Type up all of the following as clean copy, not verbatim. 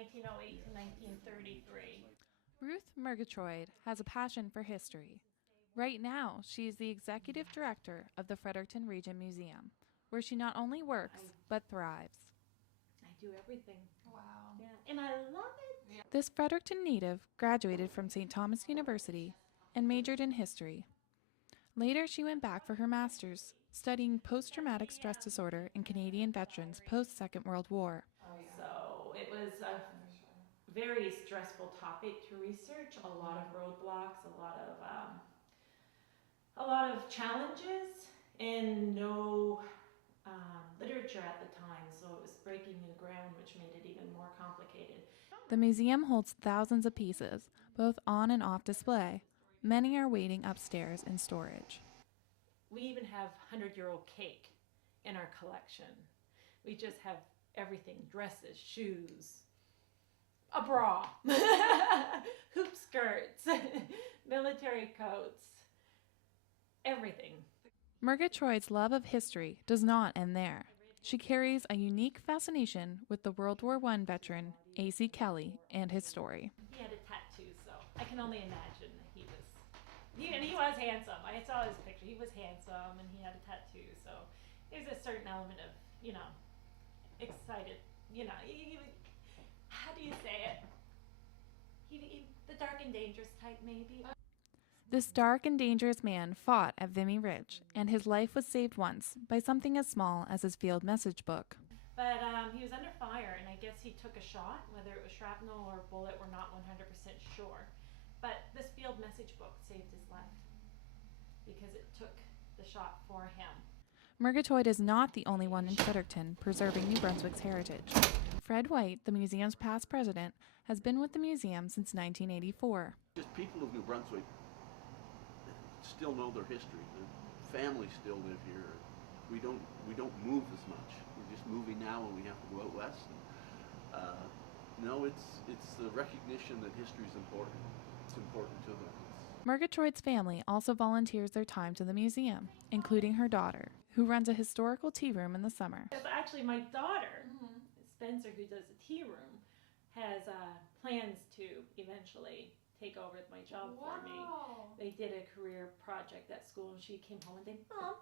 1908 to 1933. Ruth Murgatroyd has a passion for history. Right now, she is the executive director of the Fredericton Region Museum, where she not only works, but thrives. I do everything. Wow. Yeah, and I love it. Yeah. This Fredericton native graduated from St. Thomas University and majored in history. Later, she went back for her master's, studying post-traumatic stress disorder in Canadian veterans post-Second World War. So it was a very stressful topic to research. A lot of roadblocks, a lot of challenges, and no literature at the time. So it was breaking new ground, which made it even more complicated. The museum holds thousands of pieces, both on and off display. Many are waiting upstairs in storage. We even have 100-year-old cake in our collection. We just have everything: dresses, shoes, a bra, hoop skirts, military coats, everything. Murgatroyd's love of history does not end there. She carries a unique fascination with the World War I veteran A.C. Kelly and his story. He had a tattoo, so I can only imagine that he was handsome. I saw his picture. He was handsome, and he had a tattoo. So there's a certain element of, excited. How do you say it? The dark and dangerous type, maybe. This dark and dangerous man fought at Vimy Ridge, and his life was saved once by something as small as his field message book. But he was under fire, and I guess he took a shot. Whether it was shrapnel or bullet, we're not 100% sure. But this field message book saved his life because it took the shot for him. Murgatroyd is not the only one in Fredericton preserving New Brunswick's heritage. Fred White, the museum's past president, has been with the museum since 1984. Just people of New Brunswick still know their history. Their families still live here. We don't move as much. We're just moving now, and we have to go out west. No, it's the recognition that history is important. It's important to them. Murgatroyd's family also volunteers their time to the museum, including her daughter, who runs a historical tea room in the summer. Actually, my daughter, Spencer, who does the tea room, has plans to eventually take over my job for me. They did a career project at school, and she came home and said, "Mom,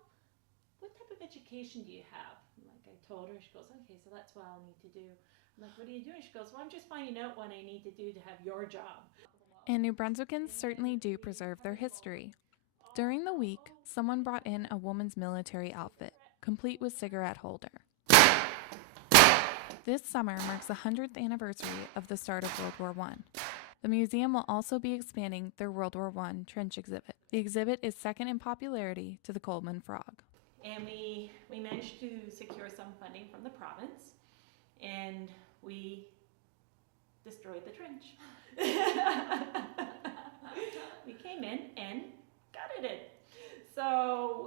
what type of education do you have?" I told her. She goes, "Okay, so that's what I'll need to do." I'm like, "What are you doing?" She goes, "Well, I'm just finding out what I need to do to have your job." And New Brunswickans certainly do preserve their history. During the week, someone brought in a woman's military outfit, complete with cigarette holder. This summer marks the 100th anniversary of the start of World War I. The museum will also be expanding their World War I trench exhibit. The exhibit is second in popularity to the Coleman Frog. And we managed to secure some funding from the province, and we destroyed the trench. We came in and gutted it. So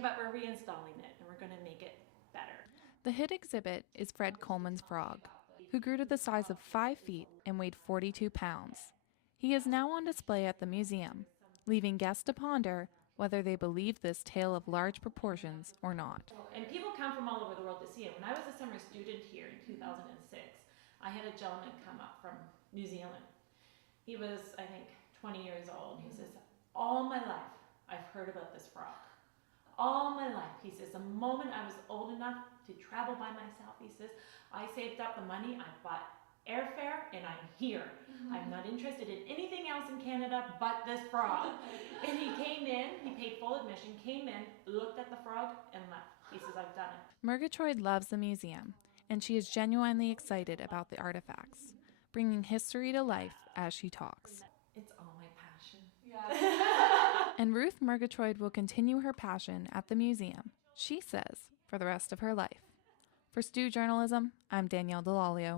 but we're reinstalling it, and we're going to make it better. The hit exhibit is Fred Coleman's frog, who grew to the size of 5 feet and weighed 42 pounds. He is now on display at the museum, leaving guests to ponder whether they believe this tale of large proportions or not. And people come from all over the world to see it. When I was a summer student here in 2006, I had a gentleman come up from New Zealand. He was, I think, 20 years old. He says, "All my life, I've heard about this frog. All my life," he says, "the moment I was old enough to travel by myself," he says, "I saved up the money, I bought airfare, and I'm here. I'm not interested in anything else in Canada but this frog." And he came in, he paid full admission, came in, looked at the frog, and left. He says, "I've done it." Murgatroyd loves the museum, and she is genuinely excited about the artifacts, bringing history to life as she talks. It's all my passion. And Ruth Murgatroyd will continue her passion at the museum, she says, for the rest of her life. For Stu Journalism, I'm Danielle Delalio.